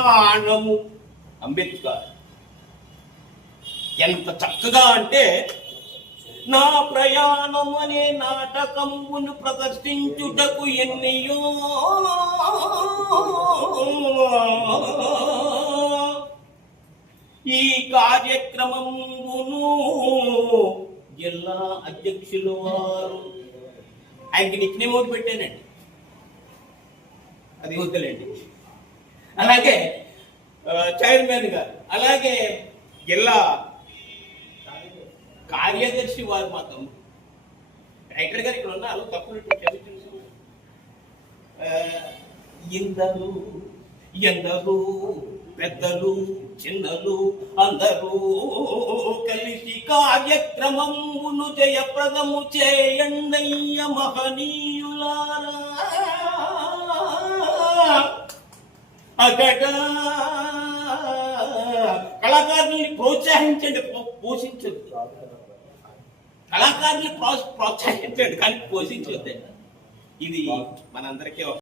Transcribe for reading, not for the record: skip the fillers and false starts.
ప్రాణము అంబేద్కర్ ఎంత చక్కగా అంటే, నా ప్రయాణం అనే నాటకంబును ప్రదర్శించుటకు ఎన్నియో ఈ కార్యక్రమమును జిల్లా అధ్యక్షులు వారు ఆయనకి నిక్నేమ్ ఒకటి పెట్టానండి, అది వద్దులేండి. అలాగే చైర్మన్ గారు, అలాగే జిల్లా కార్యదర్శి వారు మా తమ్ముడు డైరెక్టర్ గారు ఇక్కడ ఉన్నారు, తప్పులు క్షమించు. ఎందరూ పెద్దలు చిన్నలు అందరూ కలిసి కార్యక్రమమును జయప్రదము చేయండయ్య మహనీయులారా. అక్కడ కళాకారుల్ని ప్రోత్సహించండి, పోషించద్దు. కళాకారుల్ని ప్రోత్సహించండి కానీ పోషించొద్దండి. ఇది మనందరికీ